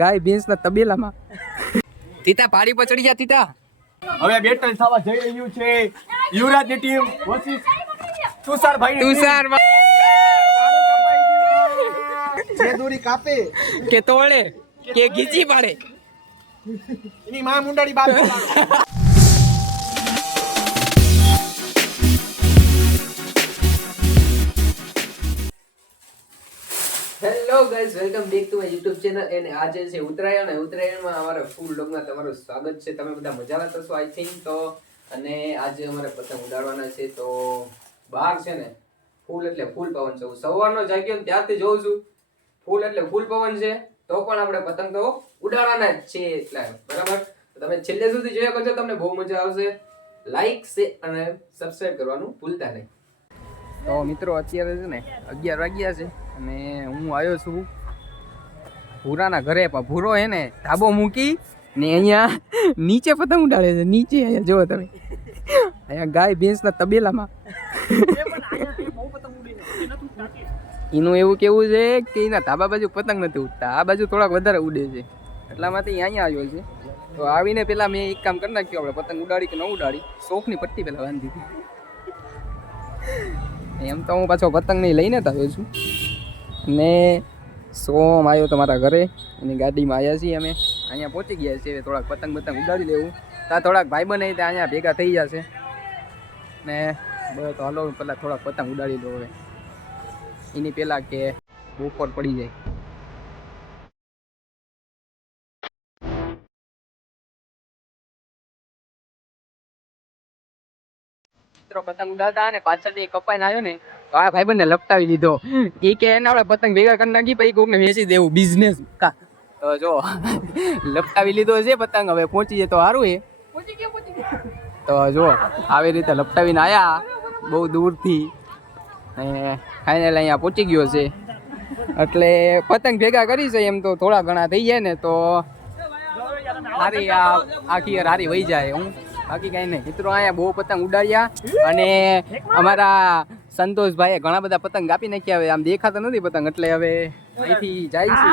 ગાય ભેંસ ના તબેલામાં તીતા પાડી પર ચડી જા તીતા. હવે બેટલ થવા જઈ રહ્યું છે યુવરાજની ટીમ વર્સિસ તુષારભાઈ. જે દોરી કાપે કે તોડે કે ગીચી પાડે એની માં મુંડાડી બાર. Hello guys, welcome back to my YouTube channel. અને આજે છે ઉત્તરાયણ. ઉત્તરાયણમાં અમારા ફૂલ લોગમાં તમારું સ્વાગત છે. તમે બધા મજામાં થશો આઈ થિંક તો. અને આજે અમારે પતંગ ઉડાડવાના છે. તો બહાર છે ને ફૂલ એટલે ફૂલ પવન છે. હું સવારનો જાગ્યો ને ત્યારથી જોઉં છું ફૂલ એટલે ફૂલ પવન છે. તો પણ આપણે પતંગ તો ઉડાડવાના જ છે એટલે બરાબર. તમે છેલ્લે સુધી જોયા કરજો, તમને બહુ મજા આવશે. લાઈક શેર અને સબસ્ક્રાઇબ કરવાનું ભૂલતા નહીં. તો મિત્રો અત્યારે છે ને 11 વાગ્યા છે અને હું આવ્યો છું ભૂરાના ઘરે. પણ ભૂરો હે ને ધાબો મૂકી ને અહીંયા નીચે પતંગ ઉડાડે છે. નીચે અહીંયા જુઓ તમે, અહીંયા ગાય ભેંસના તબેલામાં. એનું એવું કેવું છે કે એના ધાબા બાજુ પતંગ નથી ઉડતા, આ બાજુ થોડાક વધારે ઉડે છે. એટલામાંથી અહીંયા આવ્યો છે. તો આવીને પેલા મેં એક કામ કરી નાખ્યું, આપણે પતંગ ઉડાડી કે ન ઉડાડી શોખની પટ્ટી પેલા બાંધી હતી. એમ તો હું પાછો પતંગ નહીં લઈને જ આવ્યો છું. ને સોમ આવ્યો તમારા ઘરે, એની ગાડીમાં આવ્યા છીએ અમે. અહીંયા પહોંચી ગયા છીએ. થોડાક પતંગ ઉડાડી લેવું. ત્યાં થોડાક ભાઈ બને ત્યાં અહીંયા ભેગા થઈ જશે ને બસ. તો હાલો પહેલાં થોડાક પતંગ ઉડાડી લો હવે, એની પહેલાં કે બપોર પડી જાય. પતંગ ઉડાડતા અને પાછળથી કપાઈને આવ્યો ને તો આ ભાઈબંધને લપટાવી દીધો. એ કે એને આપણે પતંગ ભેગા કરી નાખી પછી કોકને વેચી દેવું બિઝનેસ. તો જો લપટાવી લીધો છે પતંગ. હવે પહોંચી જાય તો સારું. તો જો આવી રીતે લપટાવીને આવ્યા બહુ દૂરથી ને ફાઇનલ અહીંયા પહોંચી ગયો છે. એટલે પતંગ ભેગા કરી છે એમ તો થોડા ઘણા થઈ જાય ને તો સારી આખી હારી વહી જાય. હું બાકી કઈ નહીં મિત્રો. અહીંયા બહુ પતંગ ઉડાડ્યા અને અમારા સંતોષભાઈએ ઘણા બધા પતંગ કાપી નાખ્યા. હવે આમ દેખાતા નથી પતંગ, એટલે હવે અહીંથી જાય છે.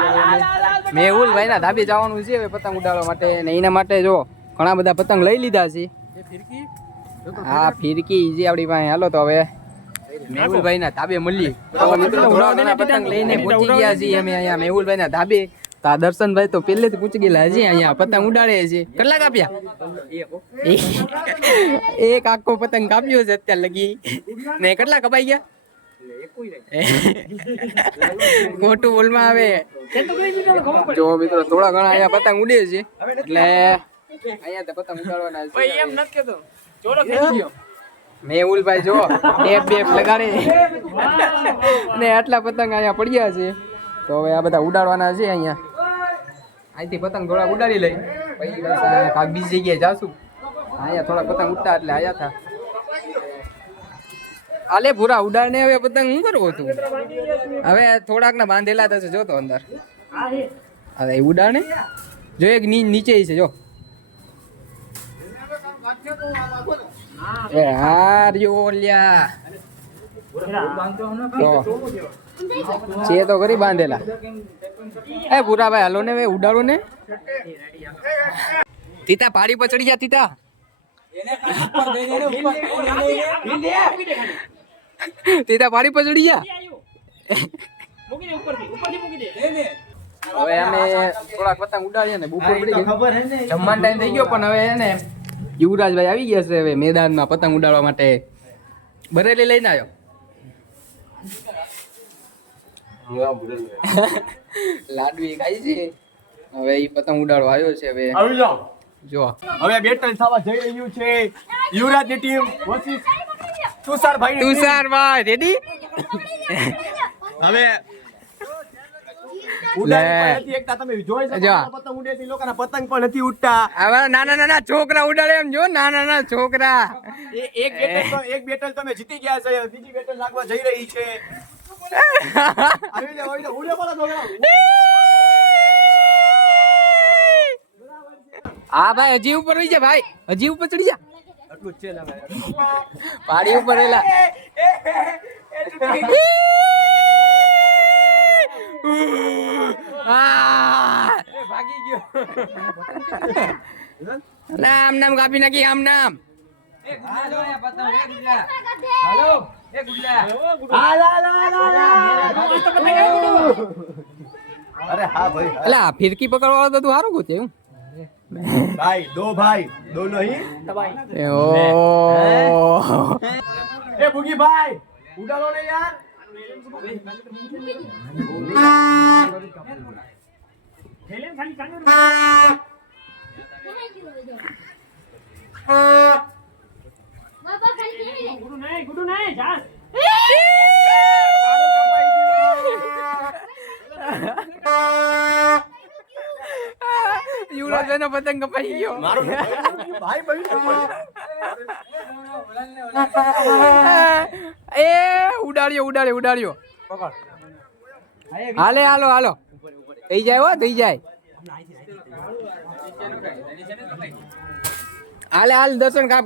મેહુલભાઈના ધાબે જવાનું છે હવે પતંગ ઉડાડવા માટે. ને એના માટે જો ઘણા બધા પતંગ લઈ લીધા છે. હા ફિરકી જે આપણી પાસે. હાલો તો હવે મેહુલભાઈના ધાબે મળીએ. તો મિત્રો થોડા ઘણા પતંગ લઈને પહોંચી ગયા છીએ અમે અહીંયા મેહુલભાઈના ધાબે. તો આ દર્શનભાઈ તો પહેલેથી પૂછી ગયેલા હજી અહીંયા પતંગ ઉડાડે છે. કેટલા કાપ્યા? એક આખો પતંગ કાપ્યો છે અત્યારે લગી. ને કેટલા કપાઈ ગયા? ખોટું બોલમાં આવે. જો મિત્રો થોડા ઘણા અહીંયા પતંગ ઉડે છે એટલે અહીંયા પતંગ ઉડાડવાના છે. એમ નથી કેતો મેહુલભાઈ જો ટેપ લગાડે ને આટલા પતંગ અહીંયા પડ્યા છે. તો હવે આ બધા ઉડાડવાના છે. અહીંયા અહીંથી પતંગ થોડા ઉડાડી લઈ પછી કાંક બીજી જગ્યાએ જાશું. અહીંયા થોડા પતંગ ઉડતા એટલે આયા હતા. આલે પૂરા ઉડાડને હવે પતંગ શું કરવું હતું? હવે થોડાક ના બાંધેલા થશે. જો તો અંદર હવે ઉડાડને જો એક નીચે છે જો. હાર્યો લ્યા છે તો કરી બાંધેલા. એ પૂરા ભાઈ હાલો ને હવે ઉડાડો ને. તીતા પાડી પર ચડી જા તીતા. તીતા પાડી પર ચડી જા. હવે અમે થોડાક પતંગ ઉડાડીએ ને બપોર પડી ગઈ, જમવાનો ટાઈમ થઈ ગયો. પણ હવે એને યુવરાજભાઈ આવી ગયા છે હવે મેદાનમાં પતંગ ઉડાડવા માટે. બરેલી લઈને આવ્યો. લાડવી ખાઈ છે. હવે એ પતંગ ઉડાડવા આવ્યો છે. હવે આવી જાઓ. જો હવે બેટલ થવા જઈ રહ્યું છે યુવરાજની team versus Tusharbhai. Tusharbhai ready? હવે પતંગ પણ નથી ઉડતા. હવે નાના છોકરા ઉડાડે એમ જો. નાના છોકરા. એક બેટલ તમે જીતી ગયા છે, બીજી બેટલ લાગવા જઈ રહી છે. હા ભાઈ હજી ઉપર રહી જા. ભાઈ હજી ઉપર ચડી જા. આટલું જ છે ને પાડી ઉપર રહેલા. ભાગી ગયો. નામ નામ કાપી નાખી આમ નામ. અરે હા ભાઈ. એટલે આ ફિરકી પકડવા વાળો તો તું સારું ગોતે હું. ભાઈ દો નહીં. ઓ એ ભૂગી ભાઈ ઉડાડો ને યાર. યુવરાજ એનો પતંગ કપાઈ ગયો. મારું ભાઈ બન્યું. એ ઉડાડ્યો. હાલો થઈ જાય. હાલ દર્શન કાપ.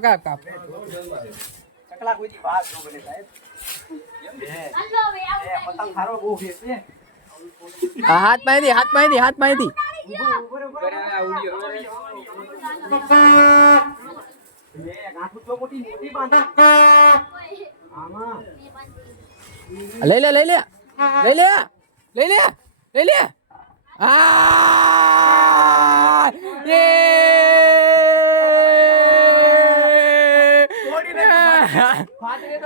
હાથ માહિતી. લઈ લે.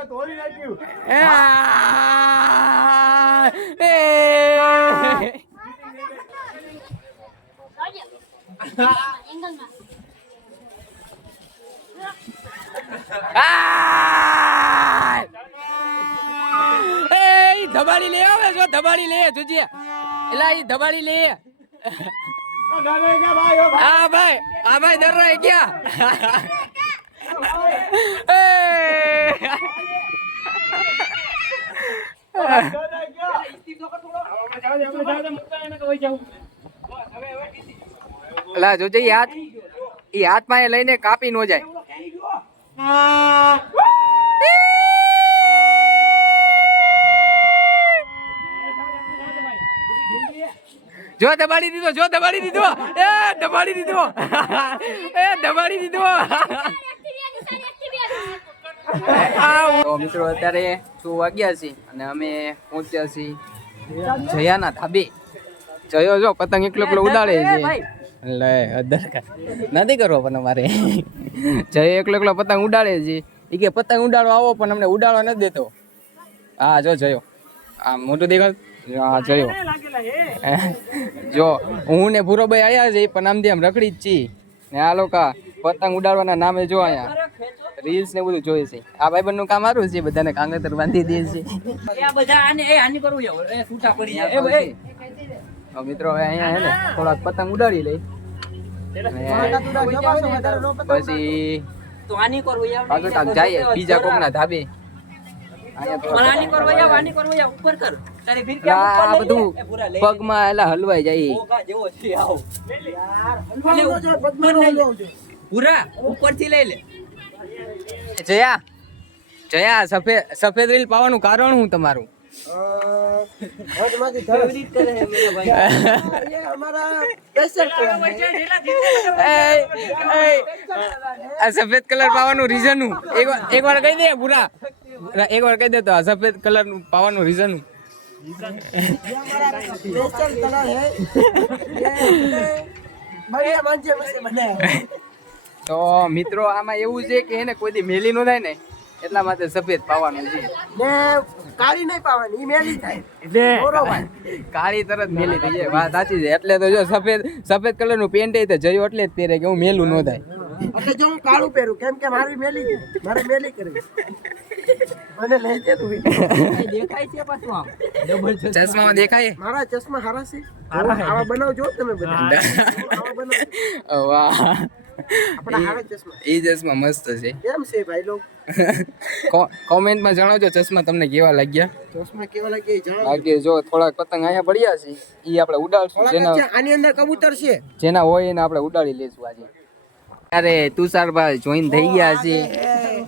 તોડી નાખ્યું. ધબાડી લે આવે જો ધબાડી લે જોજે એલા ઈ ધબાડી લે. હા ભાઈ ડર ગયા. એલા જોજે ઈ હાથમાં લઈને કાપી નો જાય. જો દબાડી દીધો એ દબાડી દીધો. તો મિત્રો અત્યારે 6 વાગ્યા છે અને અમે પહોંચ્યા છીએ જયાના ધાબે. જયો જો પતંગ એકલો ઉડાડે છે. લે નથી કરવો પણ અમારે. જય એકલો પતંગ ઉડાડે છે. એ કે પતંગ ઉડાડવા આવો પણ અમને ઉડાડવા નથી દેતો. હા જો જયો આ મોટું દેખાડ. હા જયો જો હું ને ભૂરોભાઈ આયા છે પણ આમથી આમ રખડી જ છીએ ને આ લોકો પતંગ ઉડાડવાના નામે જો અહીંયા રીલ્સ ને બધું જોઈ છે. આ ભાઈબંધ નું કામ સારું છે, બધાને કાંગતર બાંધી દે છે. મિત્રો હવે અહીંયા હે ને થોડાક પતંગ ઉડાડી લઈ પછી જાય બીજા કોક ના ધાબે. આ બધું પગમાં એલા હલવાઈ જાય. જયા સફેદ રીલ પાવાનું કારણ શું તમારું? સફેદ કલર પાવાનું રીઝન હું એક વાર કહી દે પૂરા. એકવાર કહી દે તો આ સફેદ કલર નું પાવાનું રીઝન તો મિત્રો આમાં એવું છે કે એને કોઈ દી મેલી નો થાય ને એટલા માટે સફેદ પાવાનું છે. કાળી નહીં પાવાની, ઈ મેલી થાય. કાળી તરત મેલી થઈ જાય. વાત સાચી છે. એટલે તો જો સફેદ કલર નું પેન્ટ તો જયો એટલે જ પહેરે કે હું મેલું ન થાય. એટલે જો હું કાળું પહેરું કેમ કે મારી મેલી ગઈ, મારે મેલી કરવી. મને લઈ દે તું. દેખાય છે પાછું આમ ચશ્મામાં દેખાય. મારા ચશ્મા હારા છે. આવા બનાવજો તમે બધા. આવા બનાવો. વાહ આપણા હારા ચશ્મા. એ ચશ્મા મસ્ત છે. કેમ છે ભાઈ લોગ? કોમેન્ટમાં જણાવજો ચશ્મા તમને કેવા લાગ્યા. ચશ્મા કેવા લાગે જણાવો. બાકી જો થોડાક પતંગ અહીંયા પડ્યા છે ઈ આપણે ઉડાડશું. આની અંદર કબૂતર છે, જેના હોય એને આપણે ઉડાડી લેશું આજે. અરે તુષારભાઈ જોઈન થઈ ગયા છે.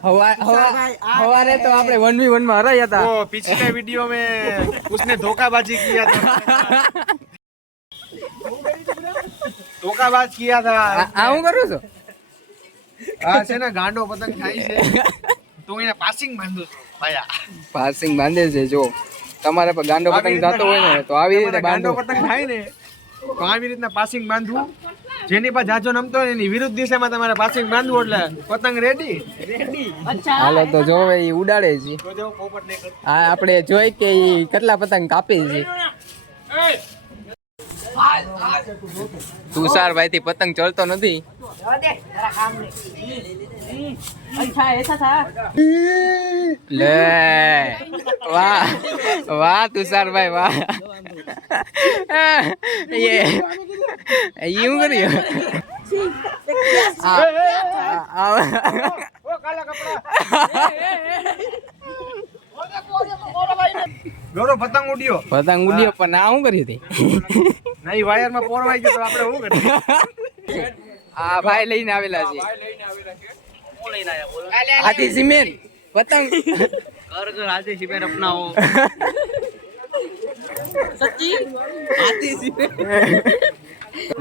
हवारे तो आपने 1v1 में हराया था. वो पिछले वीडियो में उसने धोखाबाजी किया था. ધોકાબાજ કિયા થા આ હું કરું છું આ છે ને ગાંડો પતંગ થાય છે તો એને પાસિંગ બાંધું છું ભાયા પાસિંગ બાંધે છે જો તમારે પર ગાંડો પતંગ થતો હોય ને તો આવી રીતે ગાંડો બાંધો પતંગ થાય ને તો આવી રીતના પાસિંગ બાંધવું જેની પાસે જાજો નમતો હોય એની વિરુદ્ધ દિશામાં તમારે પાસિંગ બાંધવું એટલે પતંગ રેડી હાલો તો જો એ ઉડાડે છે તો જો પોપટ ને કર આ આપણે જોઈ કે ઈ કેટલા પતંગ કાપે છે તુષારભાઈ થી પતંગ ચડતો નથી લે વાહ વાહ તુષારભાઈ વાહ એવું કર્યું ઓ કાલા કપડા ગોરો પતંગ ઉડ્યો પતંગ ઉડ્યો પણ આ શું કર્યું તે નહીં વાયર માં પોરવાઈ ગયો તો આપણે શું કરીએ આ ભાઈ લઈને આવેલા છે હાથી સિમેન્ટ પતંગ घर घर आते शिविर अपनाओ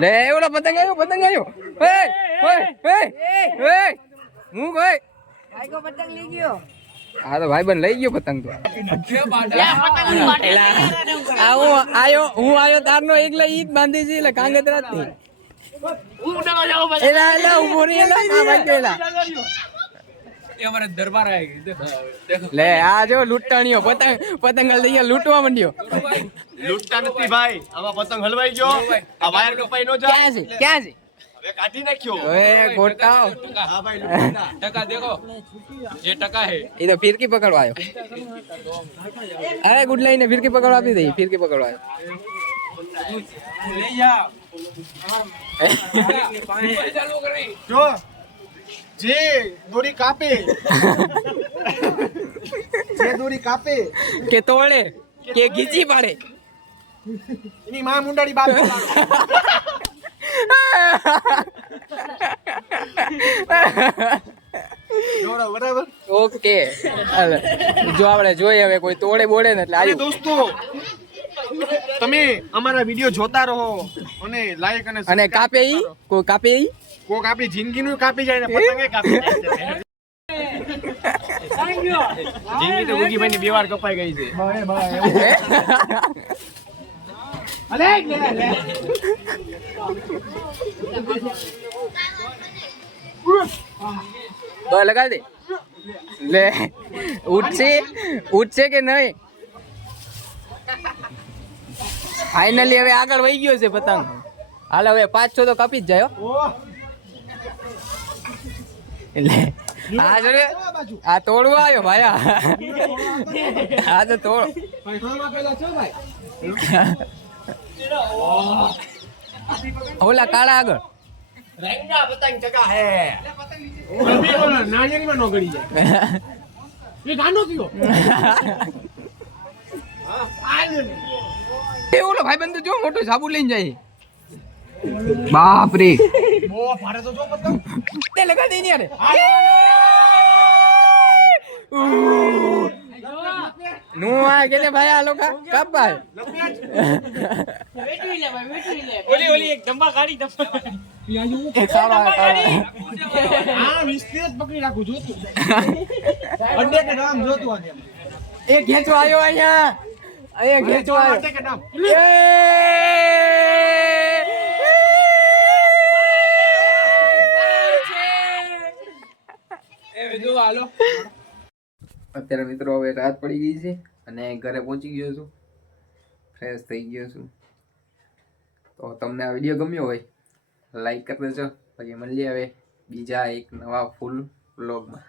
લે એવડો પતંગ આવ્યો એ હું ગઈ હા તો ભાઈ બન લઈ ગયો પતંગ તો હું આયો તારનો એકલા ઈદ બાંધી છે એટલે કાંગેતરા જ થી એલા ઉભો રહી એલા આ ભાઈ કેલા લે આ જો લૂંટાણીઓ પતંગ લઈ લૂંટવા માંડ્યો લૂંટતા નથી ભાઈ આમાં પતંગ હલવાઈ ગયો આ વાયર કપાઈ નો જાય ક્યાં છે હવે કાઢી નાખ્યો ઓએ ગોટા હા ભાઈ લૂંટતા टका देखो ये टका है એ તો ફિરકી પકડવા આવ્યો અરે ગુડ લઈને ફિરકી પકડવા આપી દઈ ફિરકી પકડવા આવ્યો ले जा જો જે દોરી કાપે જે દોરી કાપે કે તોડે કે ઘીચી પાડે એની માં મુંડાડી બાપ જોડો બરાબર ઓકે જો આપણે જોઈએ હવે કોઈ તોડે બોડે ને એટલે અને આવ્યું દોસ્તો તમે અમારા વિડિયો જોતા રહો અને લાઈક અને કાપે ઈ કોઈ કાપે ઈ કોક આપણી જિંદગીનું કાપી જાય ને પતંગે કાપી જાય જિંદગી તો ગુગીભાઈ ની 2 વાર કપાઈ ગઈ છે તો લગાડ દે લે ઉઠશે કે નહીં ફાઇનલી હવે આગળ વહી ગયો છે પતંગ હાલ હવે 5-6 તો કાપી જ જાય હો. એટલે આ જો રે આ તોડવા આવ્યો ભાઈ આ તો તોડ ઓલા કાળા આગળ નાળિયેરીમાં નો ગળી જાય એ ગાંડો થયો એ ઓલો ભાઈ બંધ જો મોટો સાબુ લઈને જાય બાપ રે બો ભારે તો જો પતંગ તે લગા દે ની અરે નો આ કેલે ભાઈ આ લોકો કપ ભાઈ ओली एक डब्बा गाड़ी डब्बा એ કાળા કાળા આ 20 જ પકડી રાખું જોતું અડ્ડે કે નામ જોતું આને એ ખેંચવા આવ્યો અહીંયા એ ખેંચવા આવ્યો અડ્ડે કે નામ અત્યારે મિત્રો હવે રાત પડી ગઈ છે અને ઘરે પહોંચી ગયો છું ફ્રેશ થઈ ગયો છું તો તમને આ વિડીયો ગમ્યો હોય લાઈક કરી દેજો પછી મળીએ હવે બીજા એક નવા ફૂલ વ્લોગમાં